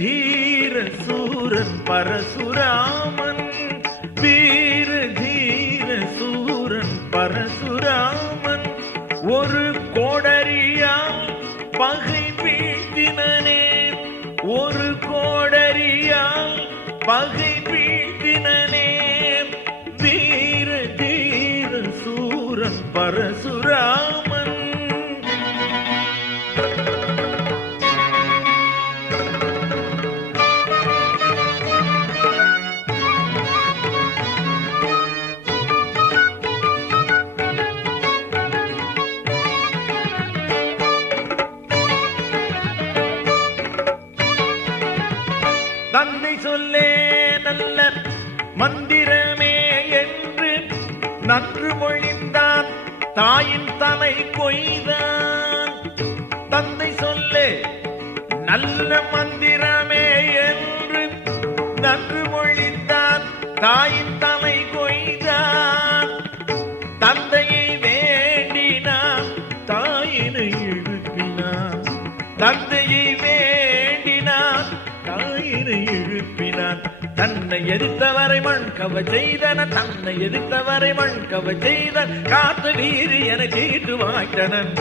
தீர சூரன் பரசுராமன், வீர தீர சூரன் பரசுராமன், ஒரு கோடரியால் பகை வீழ்த்தினனே, ஒரு கோடரியால் பகை வீழ்த்தினனே, வீர தீர சூரன் பரசுராமன். தந்தை சொல்லே நல்ல மந்திரமே என்று நன்று மொழிந்தான், தாயின் தலை கொய்தான். தந்தை சொல்லே நல்ல மந்திரமே என்று நன்று மொழிந்தான், தாயின் தலை கொய்தான். தந்தையை வேண்டினான், தாயினை எழுப்பினான், தந்தையை வேண்டினான், தாயினை எழுப்பினான். தன்னை எதிர்த்தவரை மண் கவ செய்தன, தன்னை எதிர்த்தவரை மண் கவ செய்தன், காத்த வீறு என தீட்டு வாய்த்தனன்.